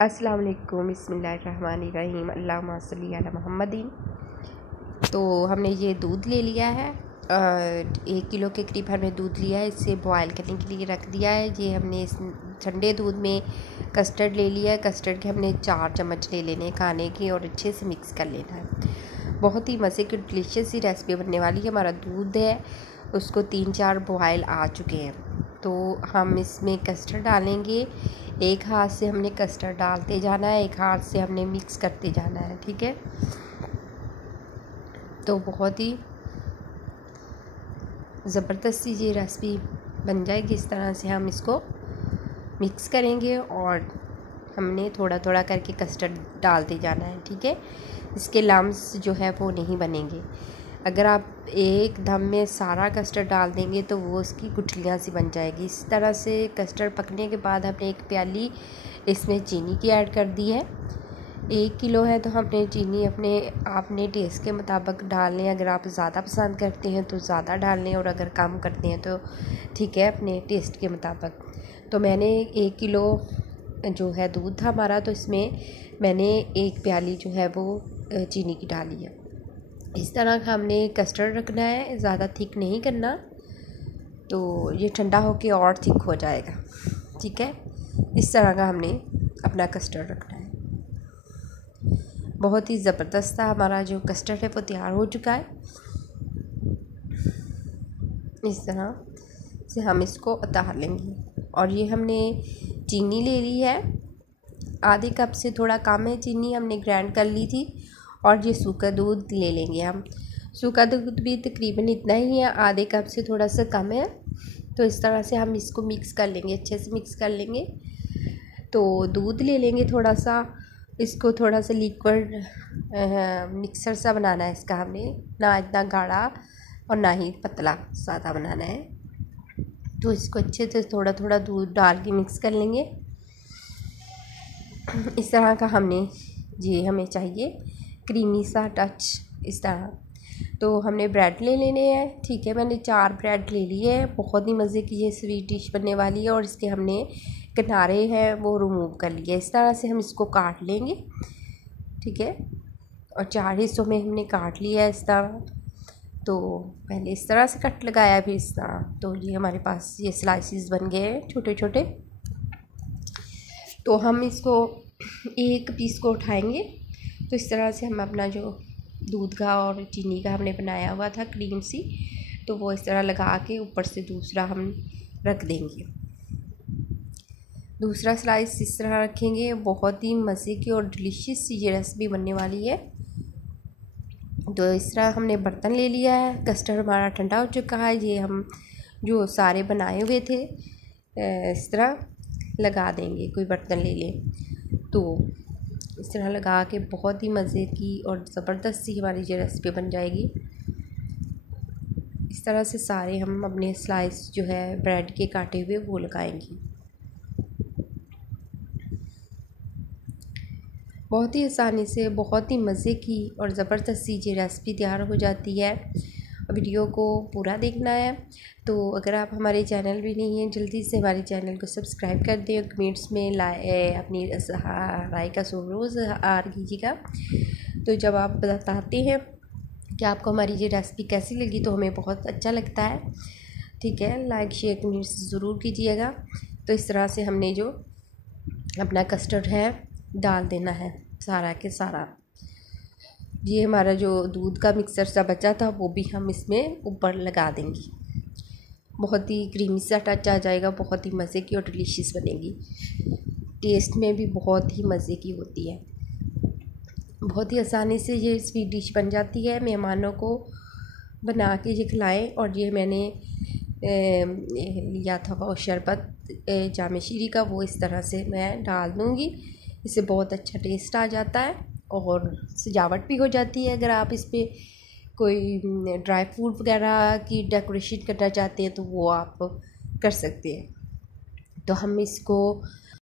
अस्सलाम वालेकुम, बिस्मिल्लाहिर्रहमानिर्रहीम, अल्लाहुम्मा सल्ली अला मुहम्मदिन। तो हमने ये दूध ले लिया है, 1 किलो के करीब हमने दूध लिया है। इसे बॉयल करने के लिए रख दिया है। ये हमने इस ठंडे दूध में कस्टर्ड ले लिया है। कस्टर्ड के हमने 4 चम्मच ले लेने खाने के और अच्छे से मिक्स कर लेना है। बहुत ही मज़े की डिलीशियस सी रेसिपी बनने वाली है। हमारा दूध है उसको 3-4 बॉयल आ चुके हैं, तो हम इसमें कस्टर्ड डालेंगे। एक हाथ से हमने कस्टर्ड डालते जाना है, एक हाथ से हमने मिक्स करते जाना है, ठीक है। तो बहुत ही ज़बरदस्त सी ये रेसिपी बन जाएगी। इस तरह से हम इसको मिक्स करेंगे और हमने थोड़ा थोड़ा करके कस्टर्ड डालते जाना है, ठीक है। इसके लम्स जो है वो नहीं बनेंगे। अगर आप एक दम में सारा कस्टर्ड डाल देंगे तो वो उसकी गुठलियाँ सी बन जाएगी। इस तरह से कस्टर्ड पकने के बाद हमने 1 प्याली इसमें चीनी की ऐड कर दी है। 1 किलो है तो हमने चीनी अपने टेस्ट के मुताबिक डाल लें। अगर आप ज़्यादा पसंद करते हैं तो ज़्यादा डाल लें और अगर कम करते हैं तो ठीक है, अपने टेस्ट के मुताबिक। तो मैंने 1 किलो जो है दूध था हमारा, तो इसमें मैंने 1 प्याली जो है वो चीनी की डाली है। इस तरह का हमने कस्टर्ड रखना है, ज़्यादा थिक नहीं करना, तो ये ठंडा होके और थिक हो जाएगा, ठीक है। इस तरह का हमने अपना कस्टर्ड रखना है। बहुत ही ज़बरदस्त था हमारा जो कस्टर्ड है वो तैयार हो चुका है। इस तरह से हम इसको उतार लेंगे। और ये हमने चीनी ले ली है, आधे कप से थोड़ा कम है चीनी हमने ग्राइंड कर ली थी। और ये सूखा दूध ले लेंगे हम। सूखा दूध भी तकरीबन इतना ही है, आधे कप से थोड़ा सा कम है। तो इस तरह से हम इसको मिक्स कर लेंगे, अच्छे से मिक्स कर लेंगे। तो दूध ले लेंगे थोड़ा सा, इसको थोड़ा सा लिक्विड मिक्सर सा बनाना है इसका हमने, ना इतना गाढ़ा और ना ही पतला, सादा बनाना है। तो इसको अच्छे से थोड़ा थोड़ा दूध डाल के मिक्स कर लेंगे। इस तरह का हमें चाहिए क्रीमी सा टच, इस तरह। तो हमने ब्रेड ले लेने हैं, ठीक है। मैंने 4 ब्रेड ले लिए हैं। बहुत ही मज़े की ये स्वीट डिश बनने वाली है। और इसके हमने किनारे हैं वो रिमूव कर लिए। इस तरह से हम इसको काट लेंगे, ठीक है। और 4 हिस्सों में हमने काट लिया है इस तरह। तो पहले इस तरह से कट लगाया, फिर इस तरह। तो ये हमारे पास ये स्लाइसिस बन गए हैं छोटे छोटे। तो हम इसको एक पीस को उठाएंगे। तो इस तरह से हम अपना जो दूध का और चीनी का हमने बनाया हुआ था क्रीम सी, तो वो इस तरह लगा के ऊपर से दूसरा हम रख देंगे। दूसरा स्लाइस इस तरह रखेंगे। बहुत ही मज़े की और डिलीशियस सी ये रेसिपी बनने वाली है। तो इस तरह हमने बर्तन ले लिया है। कस्टर्ड हमारा ठंडा हो चुका है। ये हम जो सारे बनाए हुए थे इस तरह लगा देंगे। कोई बर्तन ले लें तो इस तरह लगा के बहुत ही मज़े की और ज़बरदस्त सी हमारी ये रेसिपी बन जाएगी। इस तरह से सारे हम अपने स्लाइस जो है ब्रेड के काटे हुए वो लगाएंगे। बहुत ही आसानी से बहुत ही मज़े की और ज़बरदस्त सी ये रेसिपी तैयार हो जाती है। वीडियो को पूरा देखना है। तो अगर आप हमारे चैनल भी नहीं हैं, जल्दी से हमारे चैनल को सब्सक्राइब कर दें और कमेंट्स में अपनी राय का रोज़ आर कीजिएगा। तो जब आप बताते हैं कि आपको हमारी ये रेसिपी कैसी लगी तो हमें बहुत अच्छा लगता है, ठीक है। लाइक शेयर कमेंट्स ज़रूर कीजिएगा। तो इस तरह से हमने जो अपना कस्टर्ड है डाल देना है सारा के सारा। ये हमारा जो दूध का मिक्सर सा बचा था वो भी हम इसमें ऊपर लगा देंगे। बहुत ही क्रीमी सा टच आ जाएगा। बहुत ही मज़े की और डिलीशियस बनेगी। टेस्ट में भी बहुत ही मज़े की होती है। बहुत ही आसानी से ये स्वीट डिश बन जाती है। मेहमानों को बना के ये खिलाएं। और ये मैंने लिया था वो शरबत जामे शीरी का, वो इस तरह से मैं डाल दूँगी। इससे बहुत अच्छा टेस्ट आ जाता है और सजावट भी हो जाती है। अगर आप इस पर कोई ड्राई फ्रूट वगैरह की डेकोरेशन करना चाहते हैं तो वो आप कर सकते हैं। तो हम इसको